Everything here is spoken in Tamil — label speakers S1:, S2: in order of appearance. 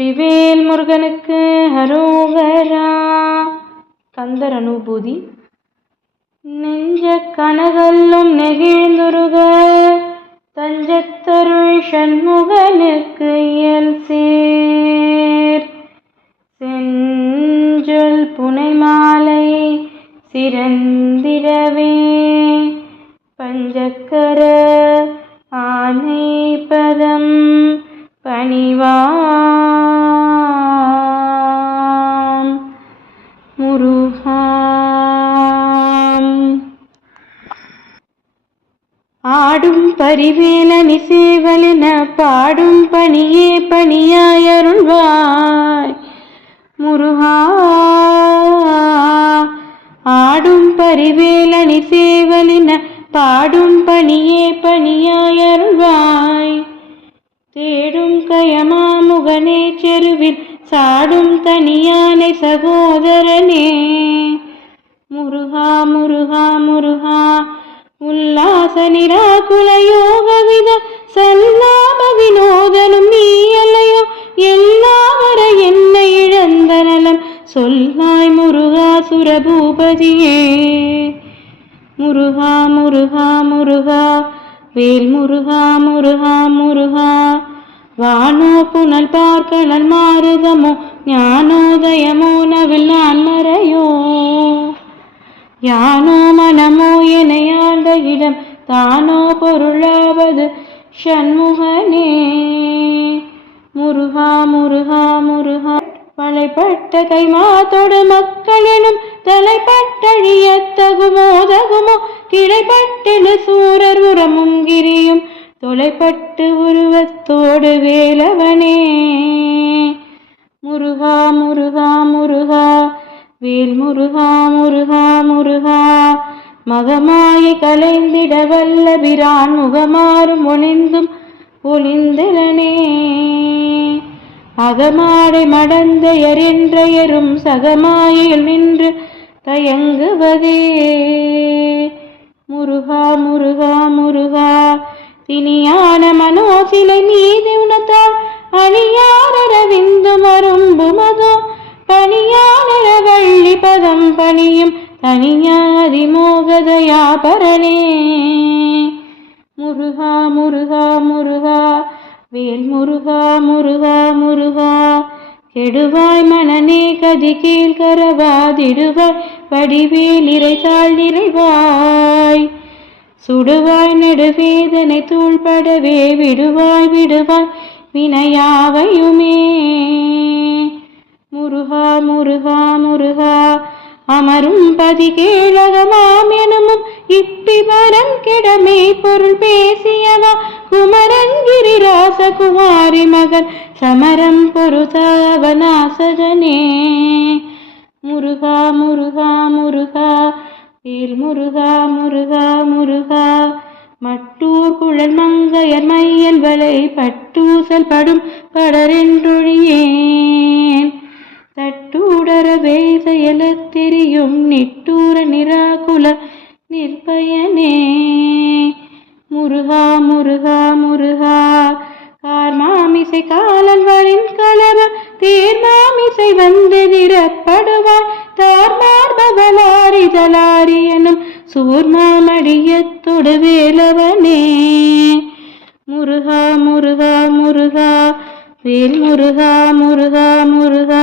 S1: வெற்றிவேல் முருகனுக்கு ஹரோகரா கந்தர் அனுபூதி. நெஞ்ச கனகல்லும் நெகிழ்ந்துருக. தஞ்சத்தருள் சண்முகனுக்கு இயல் சேர். செஞ்சொல் புனைமாலை சிறந்திடவே. பஞ்சக்கர ஆனை பதம் பணிவா முருகாம் ஆடும் பரிவேலனி சேவலென பாடும் பணியே பணியாயருள்வாய் முருகா ஆடும் பரிவேலனி சேவலின பாடும் பணியே பணியாயருள்வாய் தேடும் கயமாமுகனே செருவில் சாடும் தனியானை சகோதரனே. முருகா முருகா முருகா உல்லாச நிராகுல யோகவித சல்லாப வினோதனும் நீ அல்லையோ எல்லாவர என்னை இழந்த நலம் சொல்லாய் முருகா சுரபூபதியே. முருகா முருகா முருகா வேல் முருகா முருகா முருகா வானோ புனல் பார்க்கணல் மாறுதமோ ஞானோதயமோ நவில் நான் மறையோ. யானோ மனமோ எனையாண்ட இடம் தானோ பொருளாவது ஷண்முகனே முருகா முருகா முருகா வளைப்பட்ட கைமாத்தோடு மக்களினும் தலைப்பட்டழியத்தகுமோ தகுமோ கிளைப்பட்டெழு சூரர் உரமும் கிரியும். தொலைப்பட்டு உருவத்தோடு வேலவனே. முருகா முருகா முருகா வேல் முருகா முருகா முருகா மகமாயி கலைந்திட வல்ல பிரான் முகமாறும் ஒளிந்தும் ஒளிந்திரனே அகமாடை மடந்தையர் என்றையரும் சகமாயில் நின்று தயங்குவதே. முருகா முருகா முருகா தினியான மனோசிலை மீது உணத்தால் அணியாரவிந்து மரும்பு மதோ. பணியாளர வள்ளி பதம் பணியும் தனியாதி மோகதயா பரணே முருகா முருகா முருகா வேல் முருகா முருகா முருகா. கெடுவாய் மனநே கதி கீழ் கரவாதிடுவாய் வடிவேல் இறைத்தாள் நிறைவாய். சுடுவாய் நெடுவேதனை தூள்படவே விடுவாய் விடுவாய் வினையாவையுமே. முருகா முருகா முருகா அமரும் பதி கேளகமாம் எனமும் இப்பிமரன் கிடமே பொருள் பேசியவா குமரங்கிரிராச குமாரி மகன் சமரம் பொருதாவனாசகனே முருகா முருகா முருகா வேல் முருகா முருகா முருகா. மட்டூர் குழல் மங்கையர் மையல் வலை பட்டூசல் படும் படரென்றொழியேன் தட்டூடரவே செயலத் தெரியும் நிட்டூர நிராகுல நிற்பயனே. முருகா முருகா முருகா. கார்மாமிசை காலன் வரின் கலவ தேர்மாமிசை வந்து திறப்படுவார் தலாரி எனும் சூர்மாமடியத்தொடு வேலவனே முருகா முருகா முருகா வேல் முருகா முருகா முருகா.